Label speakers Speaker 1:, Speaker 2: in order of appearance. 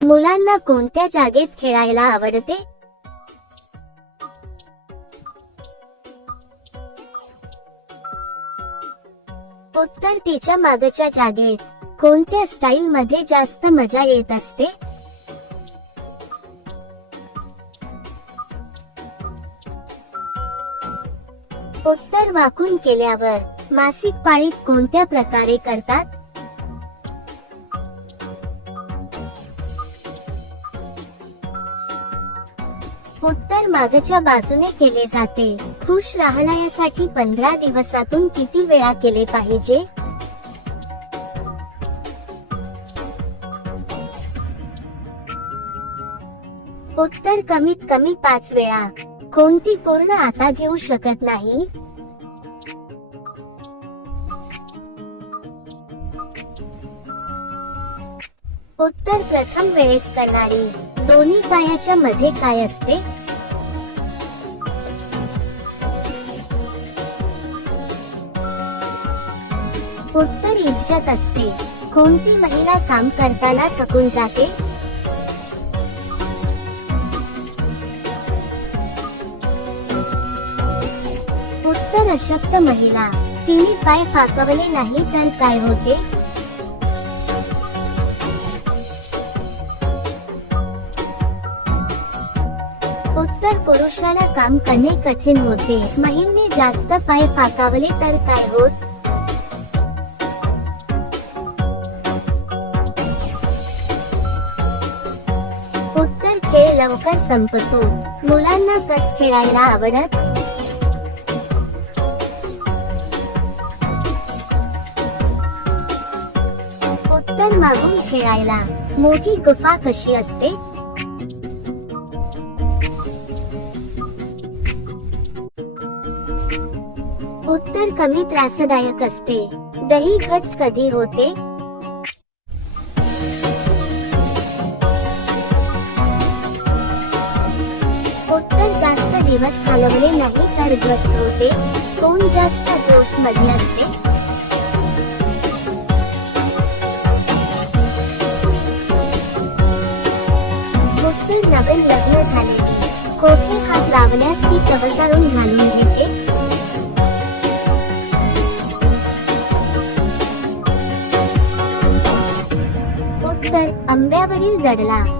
Speaker 1: मुलांना कोणत्या जागेत खेळायला आवडते? उत्तर तिच्या मागच्या जागेत कोणत्या स्टाईल मध्ये जास्त मजा येत असते? उत्तर वाकून केल्यावर मासिक पाळीत कोणत्या प्रकारे करतात? उत्तर मागच्या बाजूने केले जाते. खुश राहण्यासाठी पंधरा दिवसातून किती वेळा केले पाहिजे? उत्तर कमीत कमी पाच वेळा. कोणती पूर्ण आता घेऊ शकत नाही? उत्तर प्रथम वेळेस करणारी. दोन्ही पायाच्या मध्ये काय असते? उत्तर इज्जत असते. कोणती महिला काम करताना थकून जाते? उत्तर अशक्त महिला. तिने पाय फाकवले नाही तर काय होते? उत्तर पुरुषाला काम करणे कठीण होते. महिने जास्त पाय फाकावले तर काय होत? उत्तर खेळ लवकर संपतो. मुलांना कस खेळायला आवडत? उत्तर मागून खेळायला. मोठी गुफा कशी असते? उत्तर कमी त्रासदायक असते. दही घट कधी होते? उत्तर जास्त दिवस घालवले नाही तर घट होते. कोण जास्त जोशमध्ये असते? उत्तर नवीन लग्न झाले. कोठे हात लावल्यास ती चवताळून घालून तर आंब्यावरील दडला.